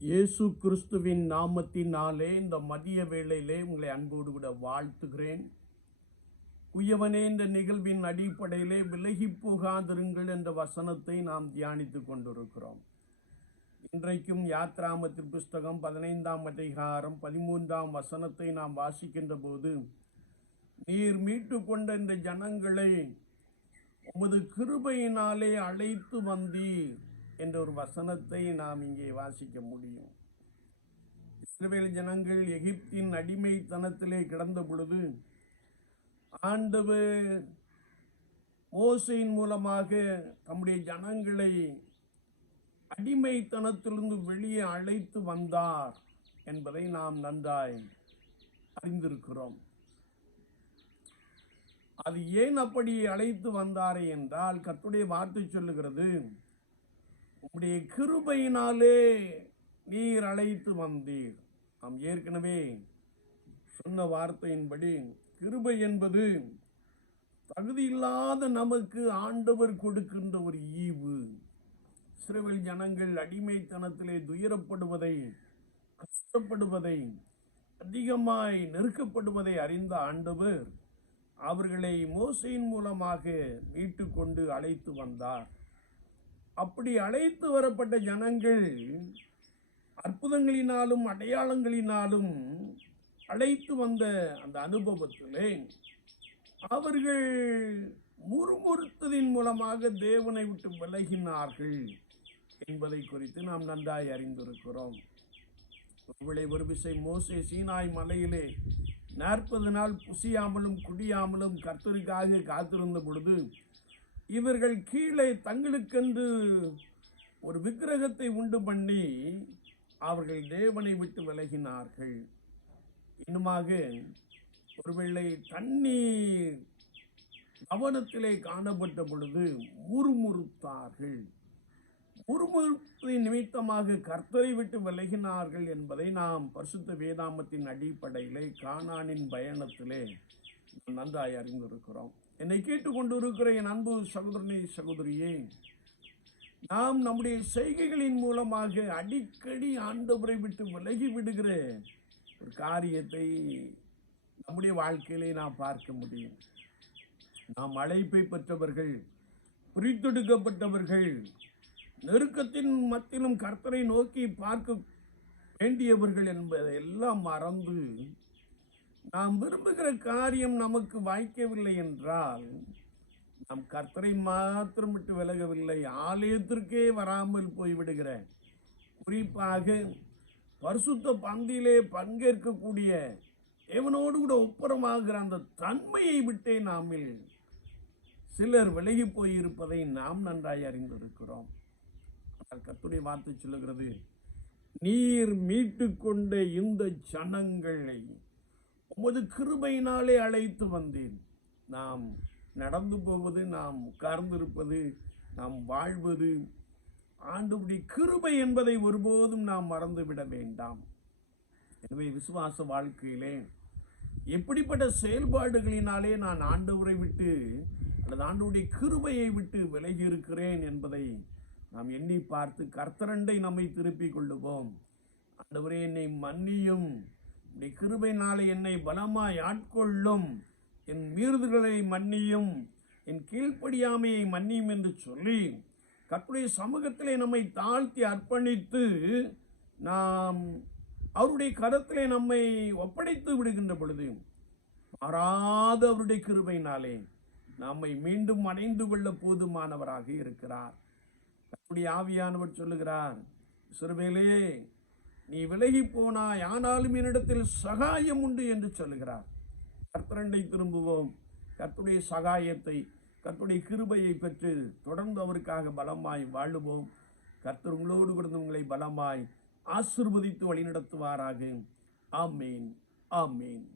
இயேசு கிறிஸ்துவின் நாமத்தினாலே இந்த மதிய வேளையிலே உங்களை அன்போடு கூட வாழ்த்துகிறேன். குயவனே, இந்த நிகழ்வின் அடிப்படையிலே விலகி போகாதிருங்கள் என்ற வசனத்தை நாம் தியானித்துக் கொண்டிருக்கிறோம். இன்றைக்கும் யாத்ராமத்தின் புஸ்தகம் 15ஆம் அதிகாரம் 13ஆம் வசனத்தை நாம் வாசிக்கின்ற போது, நீர் மீட்டு கொண்ட இந்த ஜனங்களை உமது கிருபையினாலே அழைத்து வந்தீர் என்ற ஒரு வசனத்தை நாம் இங்கே வாசிக்க முடியும். இஸ்ரவேல் ஜனங்கள் எகிப்தின் அடிமைத்தனத்திலே கிடந்த பொழுது ஆண்டவர் மோசேயின் மூலமாக தம்முடைய ஜனங்களை அடிமைத்தனத்திலிருந்து வெளியே அழைத்து வந்தார் என்பதை நாம் நன்றாய் அறிந்திருக்கிறோம். அது ஏன் அப்படி அழைத்து வந்தாரே என்றால், கர்த்தருடைய வார்த்தை சொல்லுகிறது, உம்முடைய கிருபையினாலே நீர் அழைத்து வந்தீர். நாம் ஏற்கனவே சொன்ன வார்த்தையின்படி, கிருபை என்பது தகுதியில்லாத நமக்கு ஆண்டவர் கொடுக்கின்ற ஒரு ஈவு. இஸ்ரவேல் ஜனங்கள் அடிமைத்தனத்திலே துயரப்படுவதை, கஷ்டப்படுவதை, அதிகமாய் நெருக்கப்படுவதை அறிந்த ஆண்டவர் அவர்களை மோசேயின் மூலமாக மீட்டு கொண்டு அழைத்து வந்தார். அப்படி அழைத்து வரப்பட்ட ஜனங்கள் அற்புதங்களினாலும் அடையாளங்களினாலும் அழைத்து வந்த அந்த அனுபவத்திலே அவர்கள் முறுமுறுத்ததின் மூலமாக தேவனை விட்டு விலகினார்கள் என்பதை குறித்து நாம் நன்றாய் அறிந்திருக்கிறோம். ஒரு விசை மோசே சீனாய் மலையிலே 40 நாள் புசியாமலும் குடியாமலும் கர்த்தருக்காக காத்திருந்த பொழுது, இவர்கள் கீழே தங்களுக்கென்று ஒரு விக்கிரகத்தை உண்டு பண்ணி அவர்கள் தேவனை விட்டு விலகினார்கள். இன்னுமாக ஒருவேளை தண்ணீர் கவனத்திலே காணப்பட்ட பொழுது முறுமுறுத்தார்கள். முறுமுறுத்தின் நிமித்தமாக கர்த்தரை விட்டு விலகினார்கள் என்பதை நாம் பரிசுத்த வேதாமத்தின் அடிப்படையிலே கானானின் பயணத்திலே நன்றாய் அறிந்திருக்கிறோம். என்னை கேட்டுக்கொண்டிருக்கிற என் அன்பு சகோதரனே, சகோதரியே, நாம் நம்முடைய செய்கைகளின் மூலமாக அடிக்கடி ஆண்டவரை விட்டு விலகி விடுகிற ஒரு காரியத்தை நம்முடைய வாழ்க்கையிலே நாம் பார்க்க முடியும். நாம் அழைப்பை பெற்றவர்கள், பிரித்தெடுக்கப்பட்டவர்கள், நெருக்கத்தின் மத்தியிலும் கர்த்தரை நோக்கி பார்க்க வேண்டியவர்கள் என்பதை எல்லாம் மறந்து நாம் விரும்புகிற காரியம் நமக்கு வாய்க்கவில்லை என்றால், நாம் கர்த்தரை மாத்திரம் விட்டு விலகவில்லை, ஆலயத்திற்கே வராமல் போய்விடுகிற, குறிப்பாக பரிசுத்த பந்தியிலே பங்கேற்கக்கூடிய தேவனோடு கூட ஒப்புரமாகிற அந்த தன்மையை விட்டே நாமில் சிலர் விலகி போயிருப்பதை நாம் நன்றாய் அறிந்திருக்கிறோம். கர்த்தருடைய வார்த்தை சொல்லுகிறது, நீர் மீட்டு கொண்ட இந்த ஜனங்களை உமது கிருபையினாலே அழைத்து வந்தேன். நாம் நடந்து போவது, நாம் உட்கார்ந்திருப்பது, நாம் வாழ்வது ஆண்டவருடைய கிருபை என்பதை ஒருபோதும் நாம் மறந்துவிட வேண்டாம். எனவே விசுவாச வாழ்க்கையிலே எப்படிப்பட்ட செயல்பாடுகளினாலே நான் ஆண்டவரை விட்டு அல்லது ஆண்டவருடைய கிருபையை விட்டு விலகி இருக்கிறேன் என்பதை நாம் எண்ணி பார்த்து கர்த்தரண்டை நம்மை திருப்பிக் கொள்ளுவோம். ஆண்டவரே, என்னை மன்னியும், உடைய கிருபையினாலே என்னை பலமாய் ஆட்கொள்ளும், என் மீறுதல்களை மன்னியும், என் கீழ்ப்படியாமையை மன்னியும் என்று சொல்லி கர்த்தருடைய சமூகத்திலே நம்மை தாழ்த்தி அர்ப்பணித்து நாம் அவருடைய கரத்திலே நம்மை ஒப்படைத்து விடுகின்ற பொழுது, மாறாத அவருடைய கிருபையினாலே நம்மை மீண்டும் அடைந்து கொள்ள போதுமானவராக இருக்கிறார். கர்த்தருடைய ஆவியானவர் சொல்லுகிறார், இஸ்ரவேலே, நீ விலகி போனாய், ஆனாலும் என்னிடத்தில் சகாயம் உண்டு என்று சொல்லுகிறார். கர்த்தரண்டை திரும்புவோம். கர்த்தருடைய சகாயத்தை, கர்த்தருடைய கிருபையை பெற்று தொடர்ந்து அவருக்காக பலமாய் வாழுவோம். கர்த்தர் உங்களோடு கூட உங்களை பலமாய் ஆசீர்வதித்து வழிநடத்துவாராக. ஆமேன், ஆமேன்.